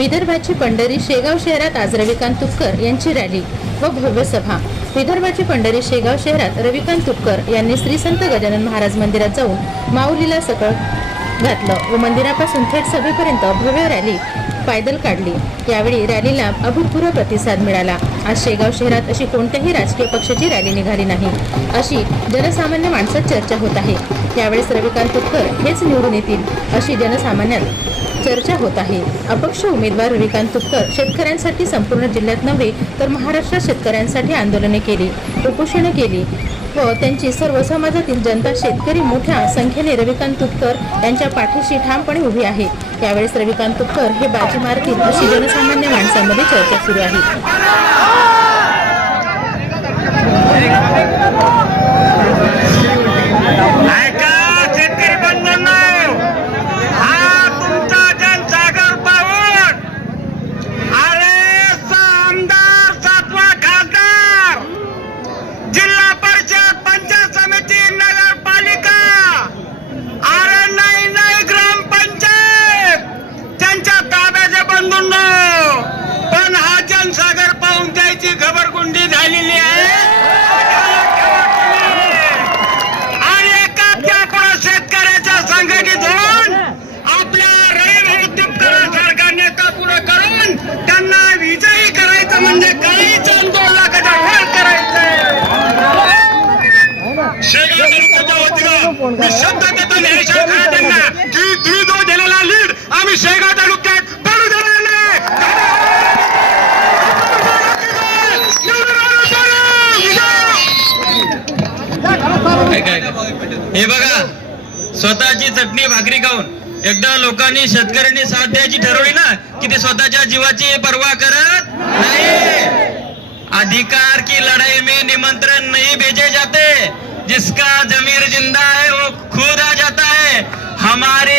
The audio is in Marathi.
विदर्भाची पंढरी शेगाव शहरात आज रविकांत तुपकर यांची रॅली व भव्य सभा. विदर्भाची पंढरी शेगाव शहरात रविकांत तुपकर यांनी श्री संत गजानन महाराज मंदिरात जाऊन माऊलीला सकळ घातलं व मंदिरापासून थेट सभेपर्यंत भव्य रॅली पायदल काढली. यावेळी रॅलीला अभूतपूर्व प्रतिसाद मिळाला. आज शेगाव शहरात अशी कोणत्याही राजकीय पक्षाची रॅली निघाली नाही. अशी जनसामान्य माणसात चर्चा होत आहे. यावेळेस रविकांत तुपकर हेच निवडून येतील अशी जनसामान्यात चर्चा होत आहे. अपक्ष उमेदवार रविकांत तुपकर शेतकऱ्यांसाठी संपूर्ण जिल्ह्यात नव्हे तर महाराष्ट्रात शेतकऱ्यांसाठी आंदोलने केली उपोषणं केली व त्यांची सर्व समाजातील जनता शेतकरी मोठ्या संख्येने रविकांत तुपकर यांच्या पाठीशी ठामपणे उभी आहे. यावेळेस रविकांत तुपकर हे बाजी मारतील अशी जनसामान्य माणसांमध्ये चर्चा सुरू आहे. शेगाव तालुक्याच्या वतीनं मी शब्द देतो न्यायशाह खरातांना की धी दो दिलेला लीड आम्ही शेगाव तालुक्यात पडू देणार नाही. निवडून आणू, निवडून आणू. ऐका, ऐका. हे बघा स्वतःची चटणी भाकरी खाऊन एकदा लोकांनी शेतकऱ्यांनी साथ द्यायची ठरवली ना की ते स्वतःच्या जीवाची पर्वा करत नाही. अधिकार की लड़ाई में निमंत्रण नहीं भेजे जाते. जिसका जमीर जिंदा है वो खुद आ जाता है। हमारे